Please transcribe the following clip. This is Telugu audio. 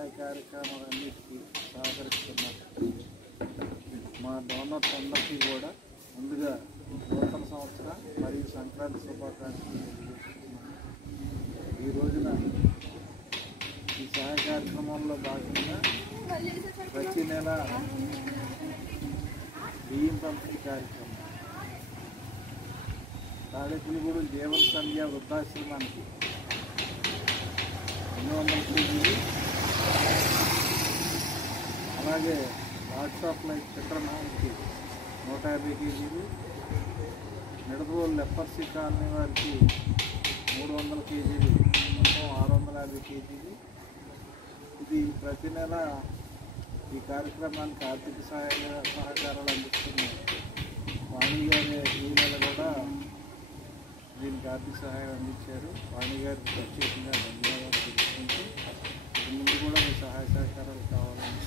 సహాయ కార్యక్రమాలన్నిటికీ సహకరిస్తున్న మా డోనర్స్ అందరికీ కూడా ముందుగా నూతన సంవత్సర మరియు సంక్రాంతి శుభాకాంక్షలు తెలియజేస్తున్నాను. ఈ రోజున ఈ సహాయ కార్యక్రమంలో భాగంగా ప్రతి నెల బియ్యం పంపిణీ కార్యక్రమం తాడేపల్లిగూడెం జీవన సంధ్య వృద్ధాశ్రమానికి 200 కేజీలు, అలాగే వాట్సాప్ లైఫ్ చిల్డ్రన్ హోమ్కి 150 కేజీలు, నిడదవోలు లెపర్సీ కాలనీ వారికి 300 కేజీలు, మొత్తం 650 కేజీలు. ఇది ప్రతి నెల ఈ కార్యక్రమానికి ఆర్థిక సహకారాలు అందిస్తున్నారు. వాణి గారి ఈ నెల కూడా దీనికి ఆర్థిక సహాయం అందించారు. వాణి గారికి ప్రత్యేకంగా ధన్యవాదాలు తెలుసుకుంటూ ముందు కూడా మీ సహాయ సహకారాలు కావాలని